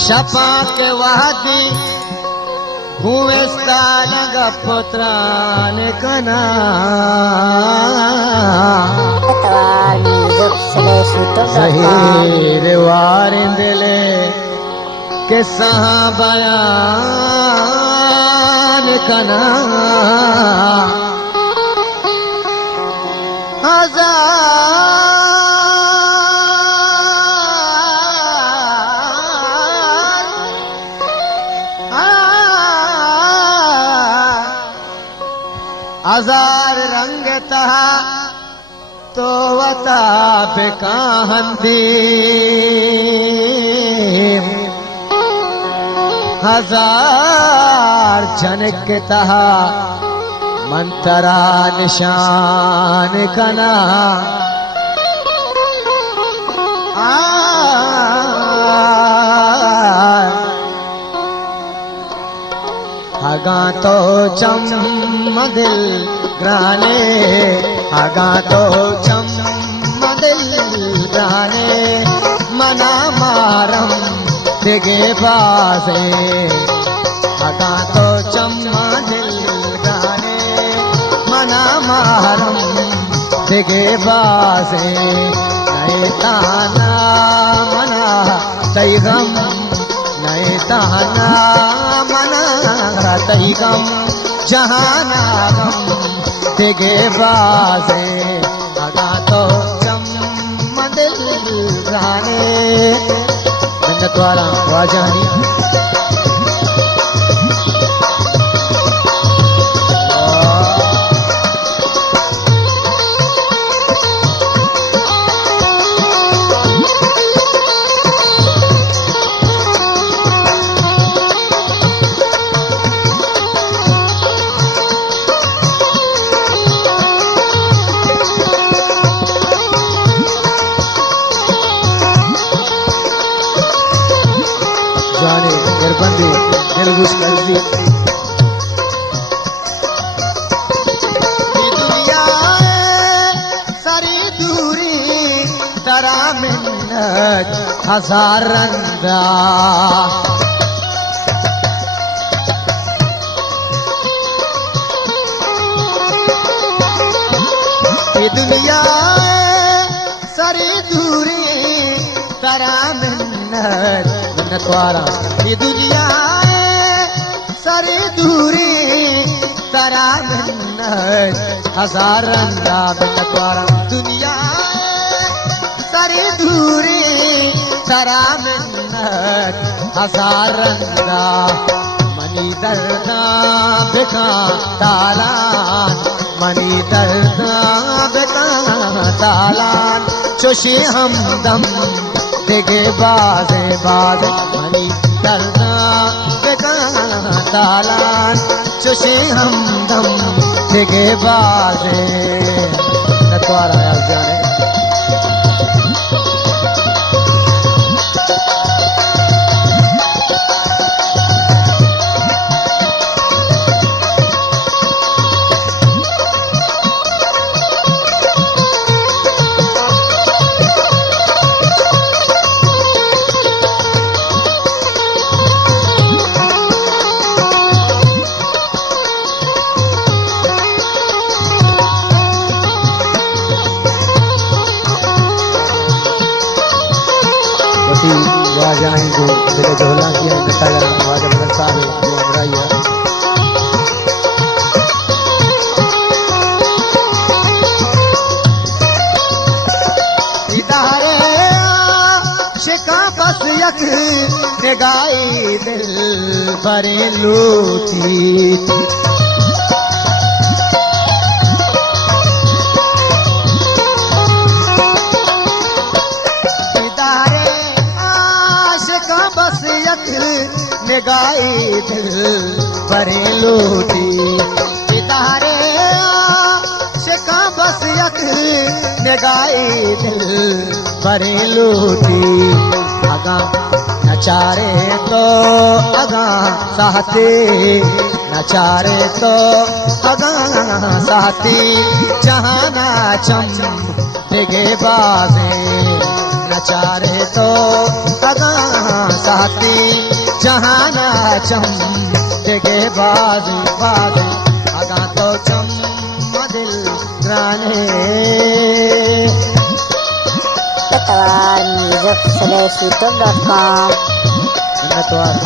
शफा के वादी गुवेस्तान गपुत्रान कना सहीर वारिंदले के बयान कना हजार रंग तहा तो वता बेकाहंदी हजार जनक तहा मंतरा निशान कना आगा तो दिल ग्राने आगा तो दिल ग्राने मना मारम दिगे बाजे आगा तो दिल ग्राने मना मारम दिगे बाजे नए ताना मना तई गम नए ताना मना तई गम जहाना गम दिगे बाजे आगा तो दिल राने मिन्नत वाला वाजानी दिलगुश कर दी दुनिया सारी दूरी तरा मिन्नत हजार रंदा दुनिया सारी दूरी तरा मिन्नत मिन्नत वाला दुनिया सारी दूरी तरा मिन्नत हजार रंगा मिन्नत वाला दुनिया सारी दूरी तरा मिन्नत हजार रंगा मनी दर्दा बेका तालान मनी दर्दा बेका तालान चोशी हमदम दिगे बाजे बाजे मनी दर्दा बेका तालान चुशी हमदम दिगे बाजे नतवारा यार जाने वाजानी को दिले जोला किया बताया वाजा बदल साहब जो हमरा या इदारे शिका बस यक निगाई दिल भरे लूटी निगाई दिल भरे लूटी सितारे शिका बस यक निगाई दिल भरे लूटी आगा नचारे तो अगा साहती नचारे तो अगा साहती जहाना चम देगे बाजे नचारे तो अगा साहती जहाना चम देगे बाजे बाजे अगा तो चम दिल ग्राने Tawar music/youtube.com. Tawar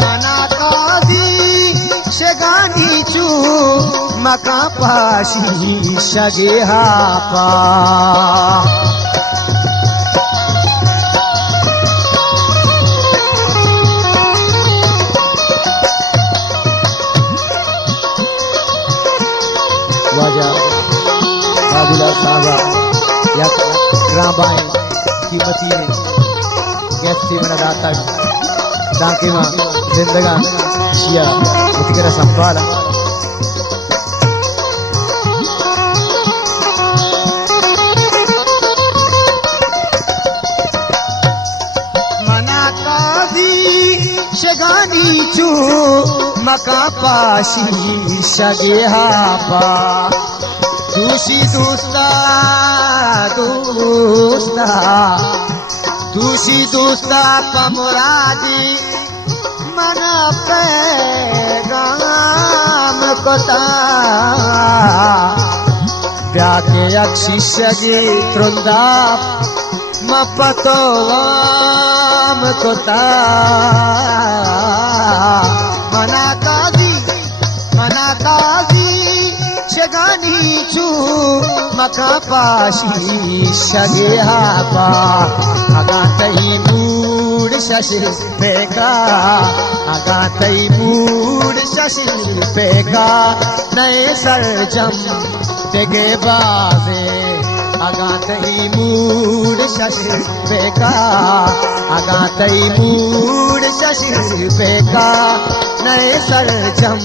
mana kazi shagani chu maka pashi shage hapa wajah Abdullah Sahaba ya kerabai कीमती है गैसी मेरा दाता दाके मां जिंदगा शिया उतकरा संभाला mana kazi shagani chu maka pashi shage hapa dushi dosta dosta दूषी दोस्ता पमुरादी मन पैगाम कोता प्याके अक्षिष्य जी त्रुंदा मपतो वाम कोता मना काजी शगानी चू मका पाशी शगे हापा अगातई मूड शशिल पेगा अगातई मूड शशिल पेगा नए सरजम तेगे बाजे अगातई मूड शशिल पेगा अगातई मूड शशिल पेगा नए सरजम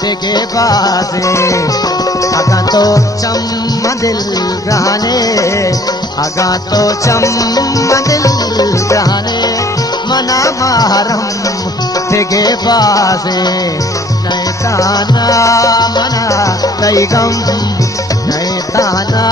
तेगे बाजे अगा तो चम दिल गाने अगा तो चम दिल गाने मना मारम तेगे बाजे नए ताना मना कई गम नए ताना